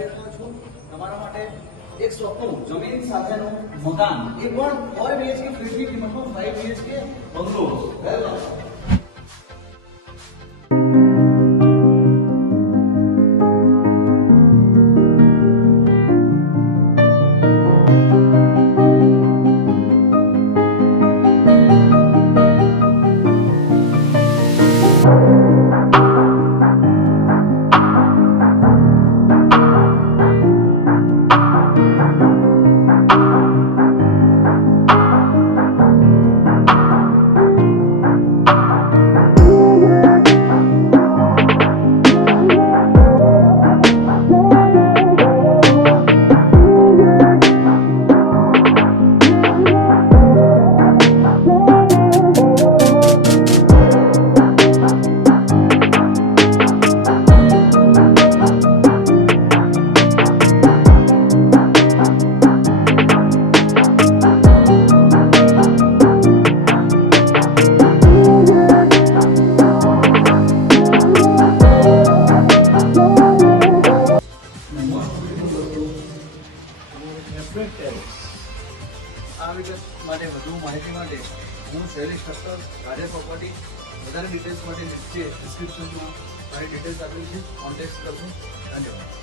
બતાવી રહ્યો છું તમારા માટે એક સ્વપ્ન જમીન સાથેનું મકાન, એ પણ 4 BHK ફ્લેટની કિંમતમાં 5 BHK બંગલો. બરાબર. આ વિગત માટે વધુ માહિતી માટે હું શૈલેષ ઠક્કર, ગાજર પ્રોપર્ટી. વધારે ડિટેલ્સ માટે નીચે ડિસ્ક્રિપ્શનમાં મારી ડિટેલ્સ આપેલી છે, કોન્ટેક્ટ કરજો. ધન્યવાદ.